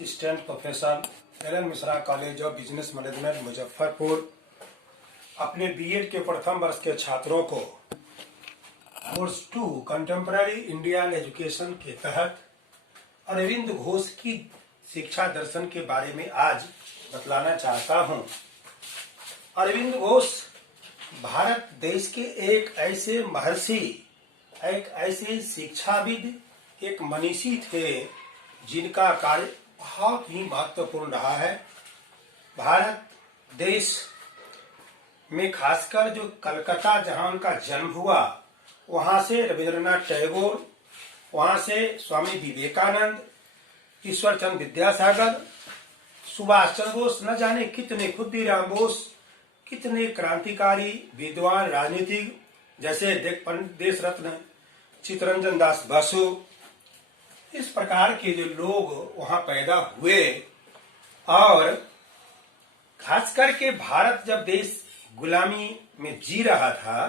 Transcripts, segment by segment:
Assistant professor L Mishra college of business management Muzaffarpur अपने BEd के प्रथम वर्ष के छात्रों को कोर्स 2 कंटेम्पररी इंडियन एजुकेशन के तहत अरविंद घोष की शिक्षा दर्शन के बारे में आज बतलाना चाहता हूं। अरविंद घोष भारत देश के एक ऐसे महर्षि, एक ऐसे शिक्षाविद, एक मनीषी थे जिनका कार्य बहुत ही महत्वपूर्ण रहा है। भारत देश में खासकर जो कलकत्ता जहां उनका जन्म हुआ, वहां से रविंद्रनाथ टैगोर, वहां से स्वामी विवेकानंद, ईश्वर चंद्र विद्यासागर, सुभाष चंद्र बोस, न जाने कितने, खुदीराम बोस, कितने क्रांतिकारी विद्वान राजनीतिक जैसे देश रत्न चित्तरंजन दास बसु, इस प्रकार के जो लोग वहां पैदा हुए। और खास करके भारत जब देश गुलामी में जी रहा था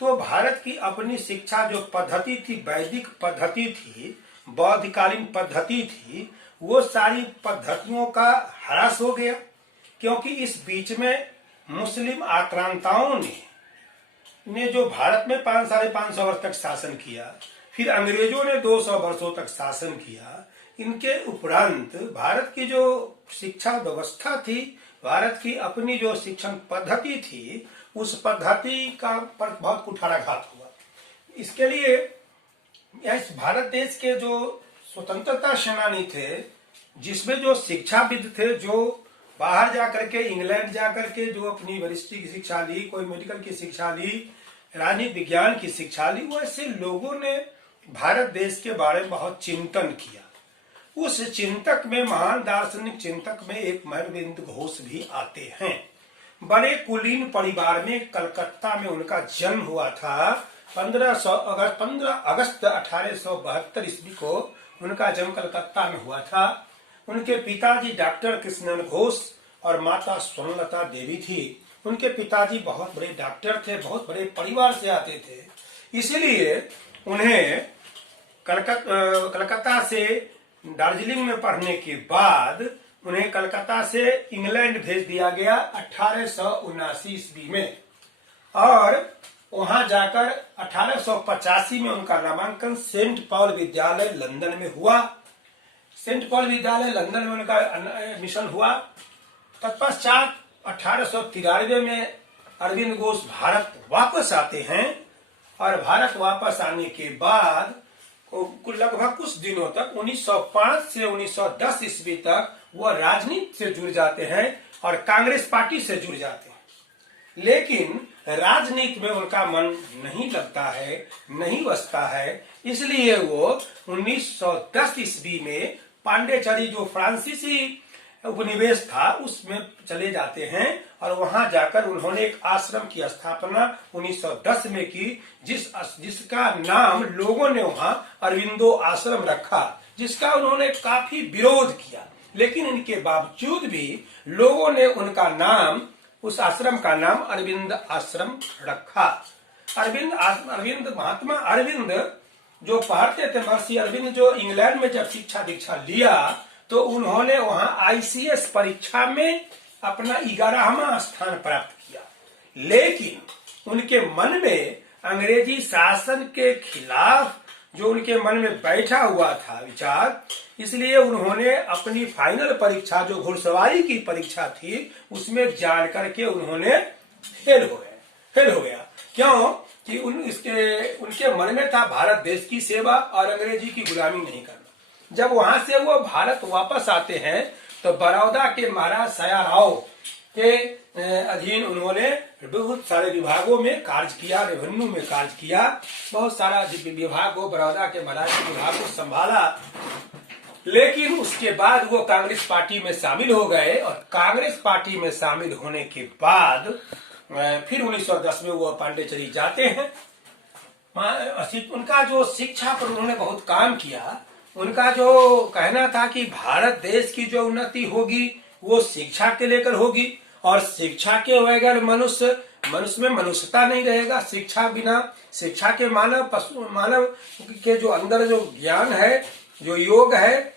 तो भारत की अपनी शिक्षा जो पद्धति थी, वैदिक पद्धति थी, बौद्धकालीन पद्धति थी, वो सारी पद्धतियों का ह्रास हो गया, क्योंकि इस बीच में मुस्लिम आक्रांताओं ने जो भारत में 500-550 वर्ष तक शासन किया, फिर अंग्रेजों ने 200 वर्षों तक शासन किया। इनके उपरांत भारत की जो शिक्षा व्यवस्था थी, भारत की अपनी जो शिक्षण पद्धति थी, उस पद्धति का पर बहुत कुठाराघात हुआ। इसके लिए इस भारत देश के जो स्वतंत्रता सेनानी थे, जिसमें जो शिक्षाविद थे, जो बाहर जाकर के इंग्लैंड जाकर के जो अपनी वरिष्ठ की शिक्षा ली, कोई मेडिकल की शिक्षा ली, राजनीति विज्ञान की शिक्षा ली, वैसे लोगों ने भारत देश के बारे में बहुत चिंतन किया। उस चिंतक में, महान दार्शनिक चिंतक में एक अरविंद घोष भी आते हैं। बड़े कुलीन परिवार में कलकत्ता में उनका जन्म हुआ था। 15 अगस्त 1872 ईस्वी को उनका जन्म कलकत्ता में हुआ था। उनके पिताजी डॉक्टर कृष्णन घोष और माता स्वर्णलता देवी थी। उनके पिताजी बहुत बड़े डॉक्टर थे, बहुत बड़े परिवार से आते थे, इसलिए उन्हें कलकत्ता से दार्जिलिंग में पढ़ने के बाद उन्हें कलकत्ता से इंग्लैंड भेज दिया गया 1879 ईस्वी में। और वहां जाकर 1885 में उनका नामांकन सेंट पॉल विद्यालय लंदन में हुआ। सेंट पॉल विद्यालय लंदन में उनका एडमिशन हुआ। तत्पश्चात 1893 में अरविंद घोष भारत वापस आते हैं और भारत वापस आने के बाद लगभग कुछ दिनों तक 1905 से 1910 ईस्वी तक वह राजनीति से जुड़ जाते हैं और कांग्रेस पार्टी से जुड़ जाते हैं। लेकिन राजनीति में उनका मन नहीं लगता है, नहीं बसता है, इसलिए वो 1910 ईस्वी में पांडिचेरी जो फ्रांसीसी उपनिवेश था उसमें चले जाते हैं और वहां जाकर उन्होंने एक आश्रम की स्थापना 1910 में की, जिसका नाम लोगों ने वहां अरविंदो आश्रम रखा, जिसका उन्होंने काफी विरोध किया। लेकिन इनके बावजूद भी लोगों ने उनका नाम, उस आश्रम का नाम अरविंद आश्रम रखा। महात्मा अरविंद जो पढ़ते थे, महर्षि अरविंद जो इंग्लैंड में जब शिक्षा दीक्षा लिया तो उन्होंने वहां आईसीएस परीक्षा में अपना 11वां स्थान प्राप्त किया। लेकिन उनके मन में अंग्रेजी शासन के खिलाफ जो उनके मन में बैठा हुआ था विचार, इसलिए उन्होंने अपनी फाइनल परीक्षा जो घुड़सवारी की परीक्षा थी उसमें जान करके उन्होंने फेल हो गया। क्यों कि उनके मन में था भारत देश की सेवा और अंग्रेजी की गुलामी नहीं करना। जब वहां से वो भारत वापस आते हैं तो बड़ौदा के महाराज सयाराव के अधीन उन्होंने बहुत सारे विभागों में कार्य किया, रेवेन्यू में कार्य किया, बहुत सारा विभाग को, बड़ौदा के महाराज के विभाग को संभाला। लेकिन उसके बाद वो कांग्रेस पार्टी में शामिल हो गए और कांग्रेस पार्टी में शामिल होने के बाद फिर 1910 में वो पांडिचेरी जाते हैं। उनका जो शिक्षा पर उन्होंने बहुत काम किया। उनका जो कहना था कि भारत देश की जो उन्नति होगी वो शिक्षा के लेकर होगी और शिक्षा के बगैर मनुष्य में मनुष्यता नहीं रहेगा। शिक्षा बिना, शिक्षा के मानव के जो अंदर जो ज्ञान है, जो योग है,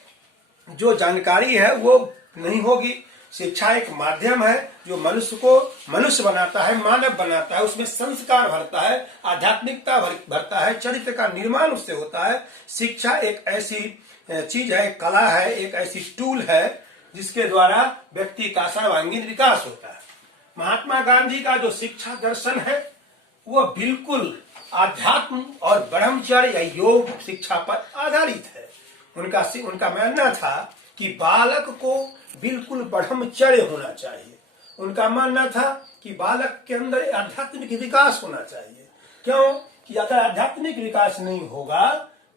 जो जानकारी है वो नहीं होगी। शिक्षा एक माध्यम है जो मनुष्य को मनुष्य बनाता है, मानव बनाता है, उसमें संस्कार भरता है, आध्यात्मिकता भरता है, चरित्र का निर्माण उससे होता है। शिक्षा एक ऐसी चीज है, एक कला है, एक ऐसी टूल है जिसके द्वारा व्यक्ति का सर्वांगीण विकास होता है। महात्मा गांधी का जो शिक्षा दर्शन है वो बिल्कुल आध्यात्म और ब्रह्मचर्य या योग शिक्षा पर आधारित है। उनका मानना था कि बालक को बिल्कुल ब्रह्मचर्य होना चाहिए। उनका मानना था कि बालक के अंदर आध्यात्मिक विकास होना चाहिए। क्यों कि अगर आध्यात्मिक विकास नहीं होगा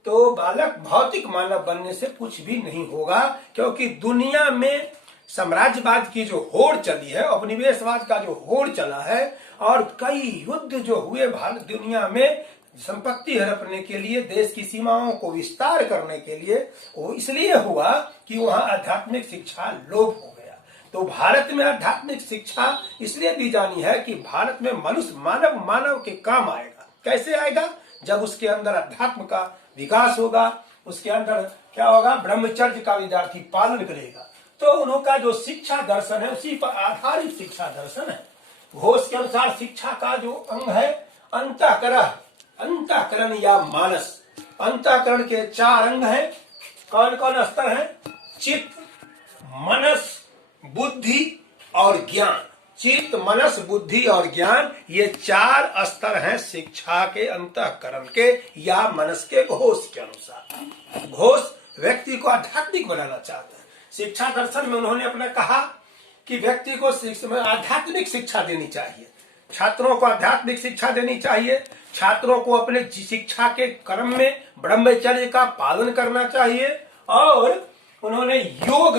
तो बालक भौतिक मानव बनने से कुछ भी नहीं होगा, क्योंकि दुनिया में साम्राज्यवाद की जो होड़ चली है, उपनिवेशवाद का जो होड़ चला है और कई युद्ध जो हुए भारत दुनिया में संपत्ति हड़पने के लिए, देश की सीमाओं को विस्तार करने के लिए, वो इसलिए हुआ कि वहां आध्यात्मिक शिक्षा लोप हो गया। तो भारत में आध्यात्मिक शिक्षा इसलिए दी जानी है कि भारत में मनुष्य मानव के काम आएगा। कैसे आएगा? जब उसके अंदर अध्यात्म का विकास होगा, उसके अंदर क्या होगा, ब्रह्मचर्य का विद्यार्थी पालन करेगा। तो उनका जो शिक्षा दर्शन है उसी पर आधारित शिक्षा दर्शन है। घोष के अनुसार शिक्षा का जो अंग है अंतःकरण या मानस। अंतःकरण के 4 अंग हैं। कौन कौन स्तर हैं? चित्त, मनस, बुद्धि और ज्ञान। चित्त, मनस, बुद्धि और ज्ञान, ये 4 स्तर हैं शिक्षा के अंतःकरण के या मनस के घोष के अनुसार। घोष व्यक्ति को आध्यात्मिक बनाना चाहता है। शिक्षा दर्शन में उन्होंने अपना कहा कि व्यक्ति को आध्यात्मिक शिक्षा देनी चाहिए, छात्रों को आध्यात्मिक शिक्षा देनी चाहिए, छात्रों को अपने शिक्षा के क्रम में ब्रह्मचर्य का पालन करना चाहिए और उन्होंने योग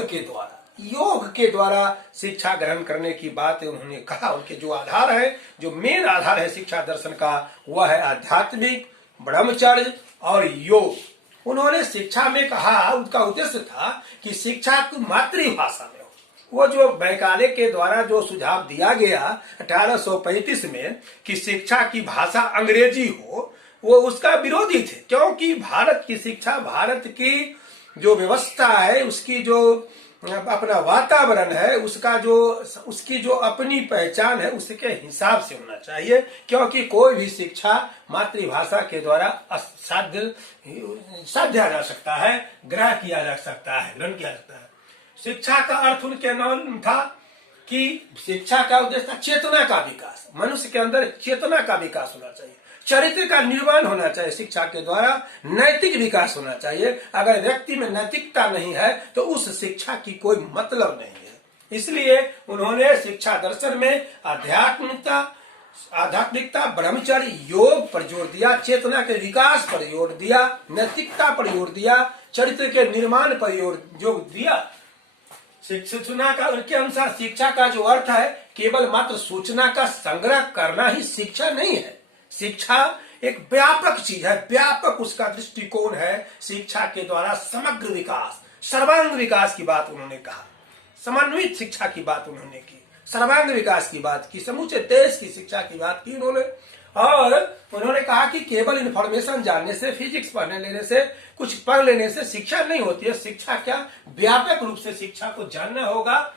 के द्वारा शिक्षा ग्रहण करने की बात उन्होंने कहा। उनके जो आधार है, जो मेन आधार है शिक्षा दर्शन का, वह है आध्यात्मिक, ब्रह्मचर्य और योग। उन्होंने शिक्षा में कहा, उनका उद्देश्य था कि शिक्षा को मातृभाषा में हो। वो जो मैकाले के द्वारा जो सुझाव दिया गया 1835 में कि शिक्षा की भाषा अंग्रेजी हो, वो उसका विरोधी थे। क्योंकि भारत की शिक्षा, भारत की जो व्यवस्था है, उसकी जो अपना वातावरण है, उसकी जो अपनी पहचान है, उसके हिसाब से होना चाहिए। क्योंकि कोई भी शिक्षा मातृभाषा के द्वारा साध्या जा सकता है, ग्रहण किया जा सकता है, ग्रहण किया जाता है। शिक्षा का अर्थ उनके नाम था कि शिक्षा का उद्देश्य था चेतना का विकास। मनुष्य के अंदर चेतना का विकास होना चाहिए, चरित्र का निर्माण होना चाहिए, शिक्षा के द्वारा नैतिक विकास होना चाहिए। अगर व्यक्ति में नैतिकता नहीं है तो उस शिक्षा की कोई मतलब नहीं है। इसलिए उन्होंने शिक्षा दर्शन में आध्यात्मिकता, ब्रह्मचर्य, योग पर जोर दिया, चेतना के विकास पर जोर दिया, नैतिकता पर जोर दिया, चरित्र के निर्माण पर जोर दिया। सूचना का, उनके अनुसार शिक्षा का जो अर्थ है केवल मात्र सूचना का संग्रह करना ही शिक्षा नहीं है। शिक्षा एक व्यापक चीज है, व्यापक उसका दृष्टिकोण है। शिक्षा के द्वारा समग्र विकास, सर्वांग विकास की बात उन्होंने कहा, समन्वित शिक्षा की बात उन्होंने की, सर्वांग विकास की बात की, समूचे देश की शिक्षा की बात की उन्होंने। और उन्होंने कहा कि केवल इन्फॉर्मेशन जानने से, फिजिक्स पढ़ने लेने से, कुछ पढ़ लेने से शिक्षा नहीं होती है। शिक्षा क्या, व्यापक रूप से शिक्षा को जानना होगा।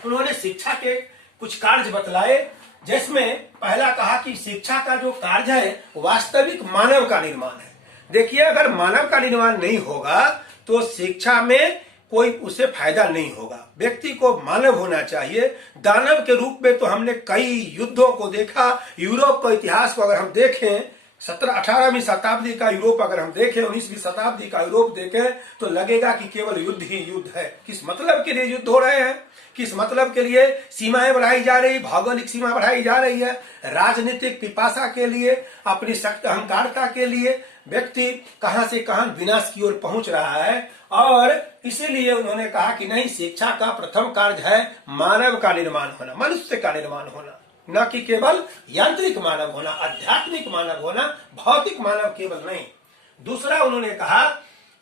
उन्होंने शिक्षा के कुछ कार्य बतलाए, जिसमें पहला कहा कि शिक्षा का जो कार्य है वास्तविक मानव का निर्माण है। देखिए, अगर मानव का निर्माण नहीं होगा तो शिक्षा में कोई उसे फायदा नहीं होगा। व्यक्ति को मानव होना चाहिए। दानव के रूप में तो हमने कई युद्धों को देखा। यूरोप का इतिहास को अगर हम देखें, 18वीं शताब्दी का यूरोप अगर हम देखें, 19वीं शताब्दी का यूरोप देखें, तो लगेगा कि केवल युद्ध ही युद्ध है। किस मतलब के लिए युद्ध हो रहे हैं, किस मतलब के लिए सीमाएं बढ़ाई जा रही, भौगोलिक सीमा बढ़ाई जा रही है, राजनीतिक पिपासा के लिए, अपनी शक्ति अहंकारता के लिए व्यक्ति कहां से कहां विनाश की ओर पहुंच रहा है। और इसीलिए उन्होंने कहा कि नहीं, शिक्षा का प्रथम कार्य है मानव का निर्माण होना, मनुष्य का निर्माण होना, न कि केवल यांत्रिक मानव होना, आध्यात्मिक मानव होना, भौतिक मानव केवल नहीं। दूसरा उन्होंने कहा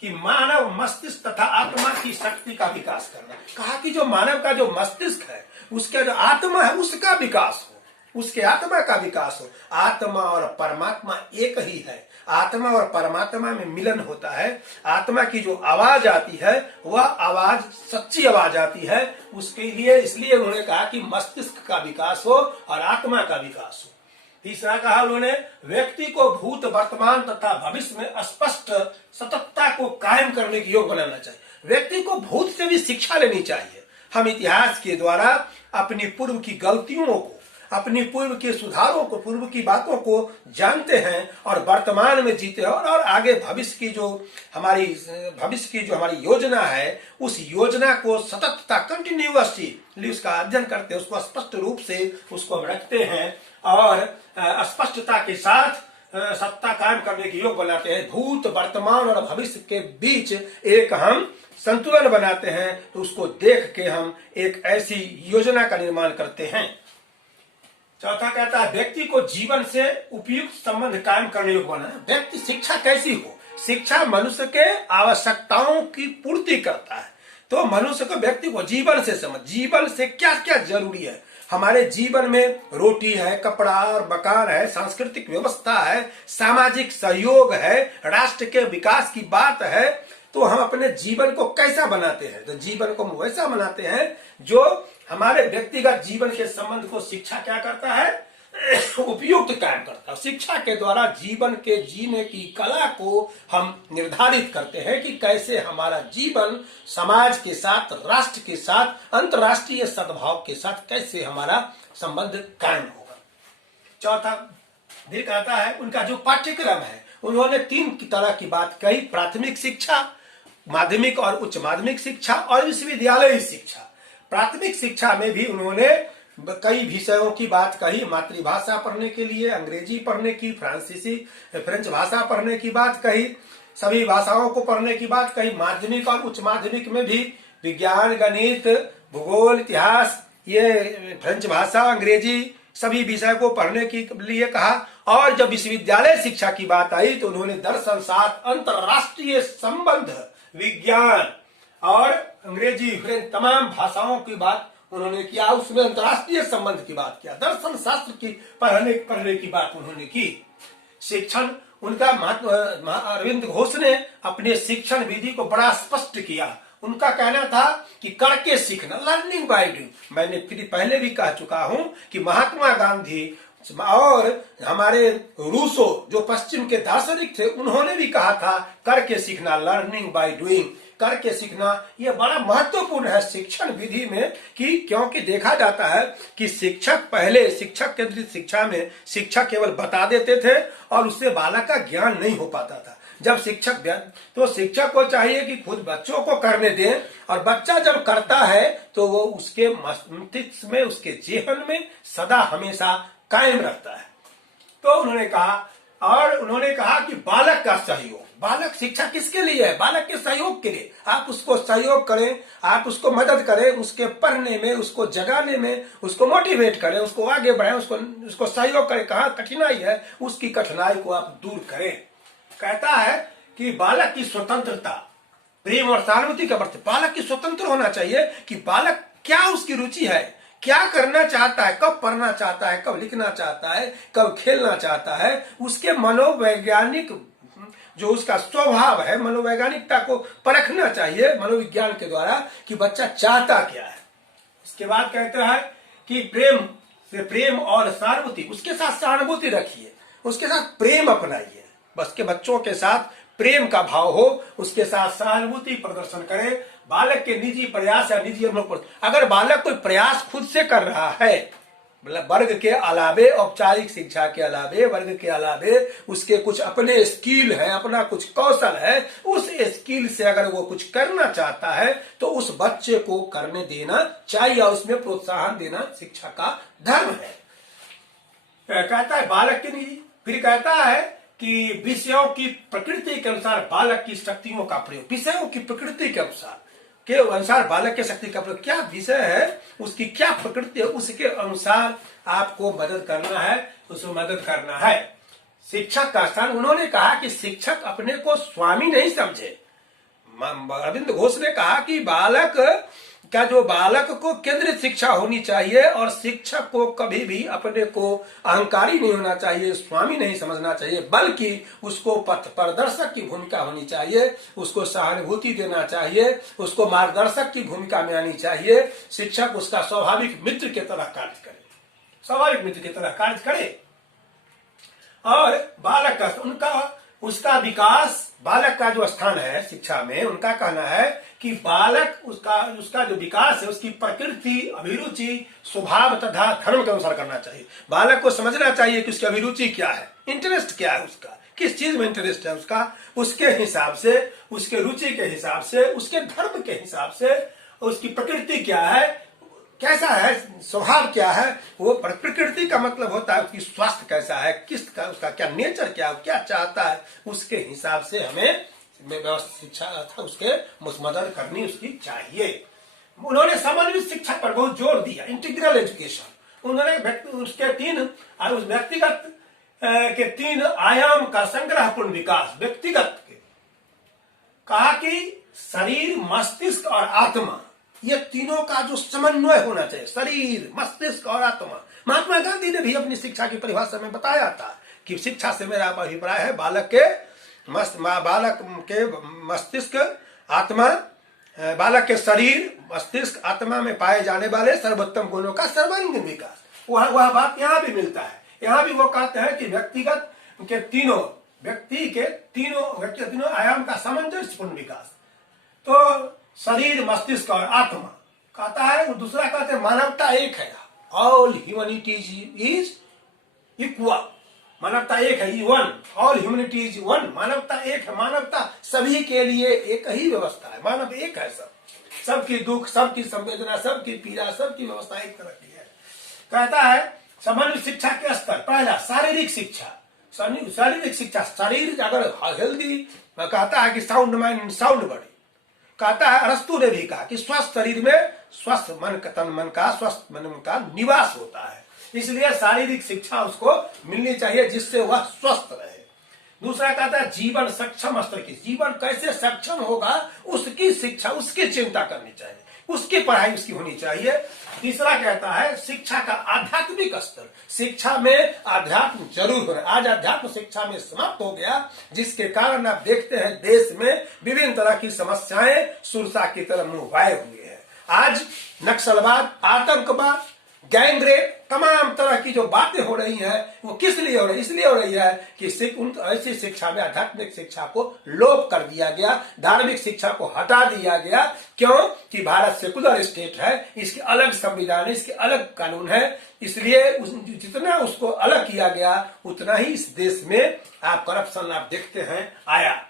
कि मानव मस्तिष्क तथा आत्मा की शक्ति का विकास करना। कहा कि जो मानव का जो मस्तिष्क है, उसका जो आत्मा है, उसका विकास हो। उसके आत्मा का विकास हो। आत्मा और परमात्मा एक ही है। आत्मा और परमात्मा में मिलन होता है। आत्मा की जो आवाज आती है वह आवाज सच्ची आवाज आती है। उसके लिए इसलिए उन्होंने कहा कि मस्तिष्क का विकास हो और आत्मा का विकास हो। तीसरा कहा उन्होंने, व्यक्ति को भूत, वर्तमान तथा भविष्य में स्पष्ट सततता को कायम करने के योग बनाना चाहिए। व्यक्ति को भूत से भी शिक्षा लेनी चाहिए। हम इतिहास के द्वारा अपनी पूर्व की गलतियों को, अपनी पूर्व के सुधारों को, पूर्व की बातों को जानते हैं और वर्तमान में जीते हैं और आगे भविष्य की जो हमारी योजना है, उस योजना को सततता, कंटिन्यूअसली उसका अध्ययन करते हैं, उसको स्पष्ट रूप से उसको हम रखते हैं और स्पष्टता के साथ सत्ता कायम करने के योग बनाते हैं। भूत, वर्तमान और भविष्य के बीच एक हम संतुलन बनाते हैं, तो उसको देख के हम एक ऐसी योजना का निर्माण करते हैं। चौथा कहता है, व्यक्ति को जीवन से उपयुक्त संबंध कायम करने योग्य बनाना। व्यक्ति शिक्षा कैसी हो? शिक्षा मनुष्य के आवश्यकताओं की पूर्ति करता है। तो मनुष्य को, व्यक्ति को जीवन से समझ, जीवन से क्या क्या जरूरी है। हमारे जीवन में रोटी है, कपड़ा और मकान है, सांस्कृतिक व्यवस्था है, सामाजिक सहयोग है, राष्ट्र के विकास की बात है। तो हम अपने जीवन को कैसा बनाते हैं? तो जीवन को हम वैसा बनाते हैं जो हमारे व्यक्तिगत जीवन के संबंध को शिक्षा क्या करता है? उपयुक्त कायम करता है। शिक्षा के द्वारा जीवन के जीने की कला को हम निर्धारित करते हैं कि कैसे हमारा जीवन समाज के साथ, राष्ट्र के साथ, अंतर्राष्ट्रीय सद्भाव के साथ कैसे हमारा संबंध कायम होगा। चौथा फिर कहता है, उनका जो पाठ्यक्रम है, उन्होंने 3 तरह की बात कही: प्राथमिक शिक्षा, माध्यमिक और उच्च माध्यमिक शिक्षा और विश्वविद्यालय शिक्षा। प्राथमिक शिक्षा में भी उन्होंने कई विषयों की बात कही। मातृभाषा पढ़ने के लिए अंग्रेजी पढ़ने की, फ्रेंच भाषा पढ़ने की बात कही, सभी भाषाओं को पढ़ने की बात कही। माध्यमिक और उच्च माध्यमिक में भी विज्ञान, गणित, भूगोल, इतिहास, ये फ्रेंच भाषा, अंग्रेजी सभी विषय को पढ़ने के लिए कहा। और जब विश्वविद्यालय शिक्षा की बात आई तो उन्होंने दर्शन शास्त्र, अंतरराष्ट्रीय संबंध, विज्ञान और अंग्रेजी, फ्रेंच तमाम भाषाओं की बात उन्होंने किया। उसमें अंतरराष्ट्रीय संबंध की बात किया, दर्शन शास्त्र की पढ़ने की बात उन्होंने की। शिक्षण, उनका अरविंद घोष ने अपने शिक्षण विधि को बड़ा स्पष्ट किया। उनका कहना था कि करके सीखना, लर्निंग बाय डूइंग। मैंने फिर पहले भी कह चुका हूं कि महात्मा गांधी और हमारे रूसो जो पश्चिम के दार्शनिक थे, उन्होंने भी कहा था करके सीखना, लर्निंग बाय डूइंग। करके सीखना ये बड़ा महत्वपूर्ण है शिक्षण विधि में, कि क्योंकि देखा जाता है कि शिक्षक पहले, शिक्षक केंद्रित शिक्षा में शिक्षक केवल बता देते थे और उससे बालक का ज्ञान नहीं हो पाता था। जब शिक्षक को चाहिए कि खुद बच्चों को करने दें, और बच्चा जब करता है तो वो उसके मस्तिष्क में, उसके जेहन में सदा हमेशा कायम रहता है। तो उन्होंने कहा कि बालक का सहयोग, बालक शिक्षा किसके लिए है? बालक के सहयोग के लिए। आप उसको सहयोग करें, आप उसको मदद करें, उसके पढ़ने में, उसको जगाने में, उसको मोटिवेट करें, उसको आगे बढ़ाएं, उसको सहयोग करें। कहाँ कठिनाई है, उसकी कठिनाई को आप दूर करें। कहता है कि बालक की स्वतंत्रता, प्रेम और सहानुभूति का अर्थ, बालक की स्वतंत्र होना चाहिए कि बालक क्या उसकी रुचि है, क्या करना चाहता है, कब पढ़ना चाहता है, कब लिखना चाहता है, कब खेलना चाहता है। उसके मनोवैज्ञानिक जो उसका स्वभाव है, मनोवैज्ञानिकता को परखना चाहिए मनोविज्ञान के द्वारा कि बच्चा चाहता क्या है। इसके बाद कहता है कि प्रेम और सहानुभूति, उसके साथ सहानुभूति रखिए, उसके साथ प्रेम अपनाइए। बस के बच्चों के साथ प्रेम का भाव हो, उसके साथ सहानुभूति प्रदर्शन करें। बालक के निजी प्रयास या निजी अनुभव पर, अगर बालक कोई प्रयास खुद से कर रहा है, मतलब वर्ग के अलावे, औपचारिक शिक्षा के अलावे, वर्ग के अलावे उसके कुछ अपने स्किल है, अपना कुछ कौशल है, उस स्किल से अगर वो कुछ करना चाहता है तो उस बच्चे को करने देना चाहिए और उसमें प्रोत्साहन देना शिक्षा का धर्म है। कहता है बालक के निजी, फिर कहता है कि विषयों की प्रकृति के अनुसार बालक की शक्तियों का प्रयोग, विषयों की प्रकृति के अनुसार बालक के शक्ति का प्रयोग, क्या विषय है, उसकी क्या प्रकृति है, उसके अनुसार आपको मदद करना है, उसमें मदद करना है। शिक्षक का स्थान, उन्होंने कहा कि शिक्षक अपने को स्वामी नहीं समझे। अरविंद घोष ने कहा कि बालक क्या जो बालक को केंद्रित शिक्षा होनी चाहिए और शिक्षक को कभी भी अपने को अहंकारी नहीं होना चाहिए, स्वामी नहीं समझना चाहिए, बल्कि उसको पथ प्रदर्शक की भूमिका होनी चाहिए, उसको सहानुभूति देना चाहिए, उसको मार्गदर्शक की भूमिका में आनी चाहिए। शिक्षक उसका स्वाभाविक मित्र की तरह कार्य करे, स्वाभाविक मित्र की तरह कार्य करे। और बालक का उसका विकास, बालक का जो स्थान है शिक्षा में, उनका कहना है कि बालक उसका जो विकास है उसकी प्रकृति, अभिरुचि, स्वभाव तथा धर्म के अनुसार करना चाहिए। बालक को समझना चाहिए कि उसकी अभिरुचि क्या है, इंटरेस्ट क्या है, उसका किस चीज में इंटरेस्ट है, उसके हिसाब से, उसके रुचि के हिसाब से, उसके धर्म के हिसाब से, उसकी प्रकृति क्या है, कैसा है, स्वभाव क्या है। वो प्रकृति का मतलब होता है उसकी स्वास्थ्य कैसा है, किसका, उसका क्या नेचर क्या है, क्या चाहता है, उसके हिसाब से हमें व्यवस्थित शिक्षा था उसके मदद करनी उसकी चाहिए। उन्होंने समन्वित शिक्षा पर बहुत जोर दिया, इंटीग्रल एजुकेशन। उन्होंने उसके उस व्यक्तिगत के 3 आयाम का संग्रहपूर्ण विकास, व्यक्तिगत के कहा कि शरीर, मस्तिष्क और आत्मा, ये तीनों का जो समन्वय होना चाहिए, शरीर, मस्तिष्क और आत्मा। महात्मा गांधी ने भी अपनी शिक्षा की परिभाषा में बताया था कि शिक्षा से मेरा अभिप्राय है बालक के मस्तिष्क, आत्मा, बालक के शरीर, मस्तिष्क, आत्मा में पाए जाने वाले सर्वोत्तम गुणों का सर्वांगीण विकास। वह बात यहाँ भी मिलता है। यहाँ भी वो कहते हैं कि व्यक्तिगत के तीनों आयाम का सामंजस्यपूर्ण विकास। तो शरीर, मस्तिष्क और आत्मा कहता है। दूसरा कहते हैं मानवता एक है, ऑल ह्यूमैनिटी इज इक्वल, मानवता एक है, one, all humanity is one, मानवता एक है, मानवता सभी के लिए एक ही व्यवस्था है, मानव एक है, सबकी दुख, सबकी संवेदना, सबकी पीड़ा, सबकी व्यवस्था एक तरह की है। कहता है समन्वित शिक्षा के स्तर, पहला शारीरिक शिक्षा, शारीरिक शिक्षा, शरीर अगर हेल्दी, कहता है कि साउंड माइंड साउंड बॉडी। कहता है अरस्तु ने भी कहा कि स्वस्थ शरीर में स्वस्थ मन का स्वस्थ मन का निवास होता है, इसलिए शारीरिक शिक्षा उसको मिलनी चाहिए जिससे वह स्वस्थ रहे। दूसरा कहता है जीवन सक्षम स्तर की, जीवन कैसे सक्षम होगा उसकी शिक्षा, उसकी चिंता करनी चाहिए, उसकी पढ़ाई उसकी होनी चाहिए। तीसरा कहता है शिक्षा का आध्यात्मिक स्तर, शिक्षा में आध्यात्म जरूर हो रहा है। आज आध्यात्म शिक्षा में समाप्त हो गया, जिसके कारण आप देखते हैं देश में विभिन्न तरह की समस्याएं सुरसा की तरफ मुंह वाए हुए हैं। आज नक्सलवाद, आतंकवाद, गैंगरेप, तमाम तरह की जो बातें हो रही हैं वो किस लिए हो रही है? इसलिए हो रही है कि ऐसी शिक्षा में आध्यात्मिक शिक्षा को लोप कर दिया गया, धार्मिक शिक्षा को हटा दिया गया। क्यों? कि भारत सेकुलर स्टेट है, इसके अलग संविधान है, इसके अलग कानून है, इसलिए जितना उसको अलग किया गया उतना ही इस देश में आप करप्शन आप देखते हैं आया।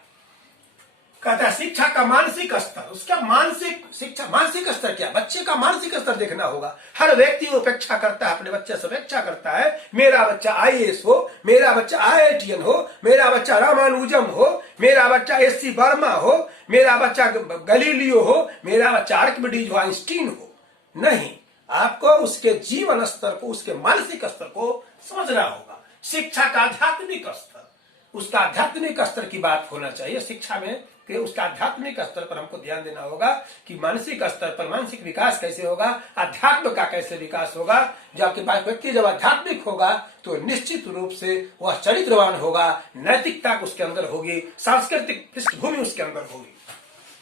कहता है शिक्षा का मानसिक स्तर, उसका मानसिक स्तर क्या? बच्चे का मानसिक स्तर देखना होगा। हर व्यक्ति अपेक्षा करता है, अपने बच्चे से अपेक्षा करता है मेरा बच्चा IAS हो, मेरा बच्चा IITN हो, मेरा बच्चा रामानुजम हो, मेरा बच्चा SC वर्मा हो, मेरा बच्चा गलीलियो हो, मेरा बच्चा आर्किमिडीज हो, आइंस्टीन हो। नहीं, आपको उसके जीवन स्तर को, उसके मानसिक स्तर को समझना होगा। शिक्षा का आध्यात्मिक स्तर, उसका आध्यात्मिक स्तर की बात होना चाहिए शिक्षा में, कि उसका आध्यात्मिक स्तर पर हमको ध्यान देना होगा कि मानसिक स्तर पर मानसिक विकास कैसे होगा, अध्यात्म का कैसे विकास होगा। जबकि व्यक्ति जब आध्यात्मिक होगा तो निश्चित रूप से वह चरित्रवान होगा, नैतिकता उसके अंदर होगी, सांस्कृतिक पृष्ठभूमि उसके अंदर होगी।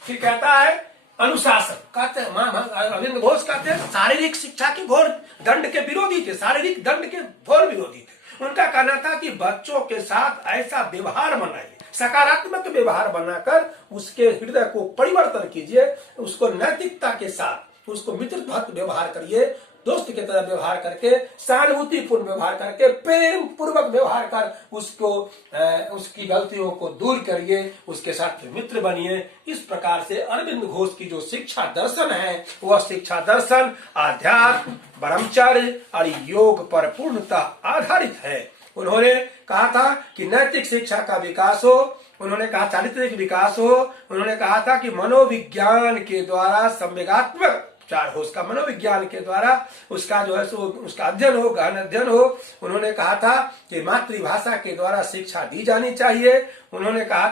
फिर कहता है अनुशासन, कहते हैं अरविंद घोष कहते हैं शारीरिक शिक्षा के घोर दंड के विरोधी थे, शारीरिक दंड के घोर विरोधी थे। उनका कहना था कि बच्चों के साथ ऐसा व्यवहार बनाइए, सकारात्मक व्यवहार बनाकर उसके हृदय को परिवर्तन कीजिए, उसको नैतिकता के साथ उसको मित्रवत व्यवहार करिए, दोस्त की तरह व्यवहार करके, सहानुभूतिपूर्ण व्यवहार करके, प्रेम पूर्वक व्यवहार कर उसको उसकी गलतियों को दूर करिए, उसके साथ मित्र बनिए। इस प्रकार से अरविंद घोष की जो शिक्षा दर्शन है वह शिक्षा दर्शन आध्यात्म, ब्रह्मचर्य और योग पर पूर्णतः आधारित है। उन्होंने कहा था कि नैतिक शिक्षा का विकास हो, उन्होंने कहा चारित्रिक विकास हो, उन्होंने कहा था कि मनोविज्ञान के द्वारा संवेगात्मक उपचार हो, उसका मनोविज्ञान के द्वारा उसका जो है सो उसका अध्ययन हो, गहन अध्ययन हो। उन्होंने कहा था कि मातृभाषा के द्वारा शिक्षा दी जानी चाहिए। उन्होंने कहा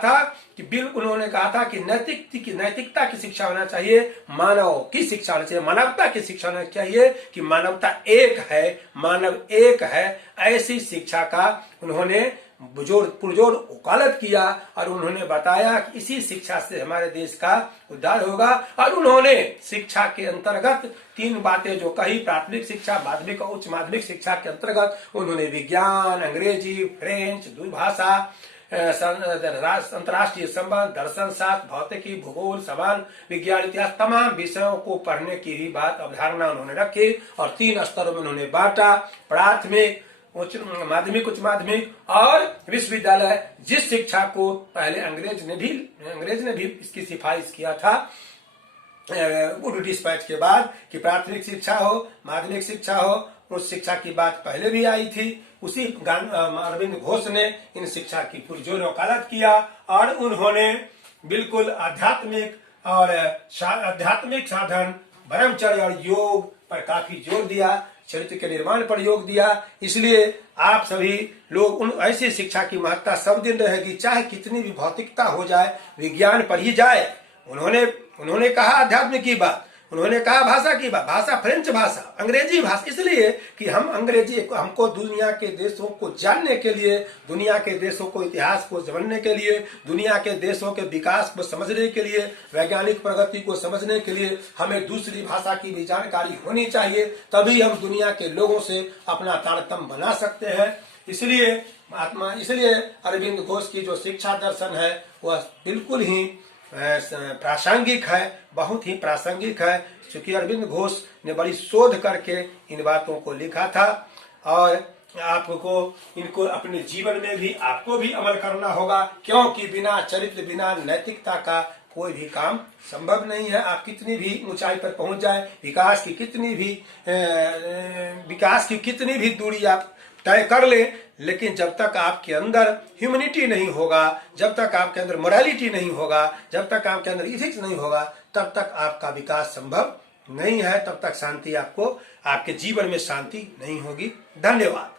था कि नैतिकता की शिक्षा होना चाहिए, मानव की शिक्षा होनी चाहिए, मानवता की शिक्षा होनी चाहिए कि मानवता एक है, मानव एक है। ऐसी शिक्षा का उन्होंने पुरजोर वकालत किया और उन्होंने बताया कि इसी शिक्षा से हमारे देश का उद्धार होगा। और उन्होंने शिक्षा के अंतर्गत 3 बातें जो कही, प्राथमिक शिक्षा, माध्यमिक और उच्च माध्यमिक शिक्षा के अंतर्गत उन्होंने विज्ञान, अंग्रेजी, फ्रेंच, द्विभाषा, अंतर्राष्ट्रीय संबंध, दर्शन शास्त्र, भौतिकी, भूगोल, समाज विज्ञान, इतिहास, तमाम विषयों को पढ़ने की भी बात अवधारणा उन्होंने रखी और 3 स्तरों में उन्होंने बांटा, प्राथमिक, उच्च माध्यमिक और विश्वविद्यालय। जिस शिक्षा को पहले अंग्रेज ने भी इसकी सिफारिश किया था वुड डिस्पैच के बाद कि प्राथमिक शिक्षा हो, माध्यमिक शिक्षा हो, उस शिक्षा की बात पहले भी आई थी। उसी अरविंद घोष ने इन शिक्षा की पुरजोर वकालत किया और उन्होंने बिल्कुल आध्यात्मिक साधन, ब्रह्मचर्य और योग पर काफी जोर दिया, चरित्र के निर्माण पर योग दिया। इसलिए आप सभी लोग उन ऐसी शिक्षा की महत्ता सब दिन रहेगी, चाहे कितनी भी भौतिकता हो जाए, विज्ञान पढ़ी जाए। उन्होंने कहा अध्यात्म की बात, उन्होंने कहा भाषा की बात, भाषा फ्रेंच भाषा, अंग्रेजी भाषा, इसलिए कि हमको दुनिया के देशों को जानने के लिए, दुनिया के देशों को इतिहास को जानने के लिए, दुनिया के देशों के विकास को समझने के लिए, वैज्ञानिक प्रगति को समझने के लिए हमें दूसरी भाषा की भी जानकारी होनी चाहिए। तभी हम दुनिया के लोगों से अपना तारतम्य बना सकते हैं। इसलिए अरविंद घोष की जो शिक्षा दर्शन है वह बिल्कुल ही प्रासंगिक है, बहुत ही प्रासंगिक है, क्योंकि अरविंद घोष ने बड़ी शोध करके इन बातों को लिखा था और इनको अपने जीवन में भी आपको भी अमल करना होगा, क्योंकि बिना चरित्र, बिना नैतिकता का कोई भी काम संभव नहीं है। आप कितनी भी ऊंचाई पर पहुंच जाए, विकास की कितनी भी दूरी आप तय कर ले, लेकिन जब तक आपके अंदर ह्यूमैनिटी नहीं होगा, जब तक आपके अंदर मोरालिटी नहीं होगा, जब तक आपके अंदर इथिक्स नहीं होगा, तब तक आपका विकास संभव नहीं है, तब तक शांति आपके जीवन में शांति नहीं होगी। धन्यवाद।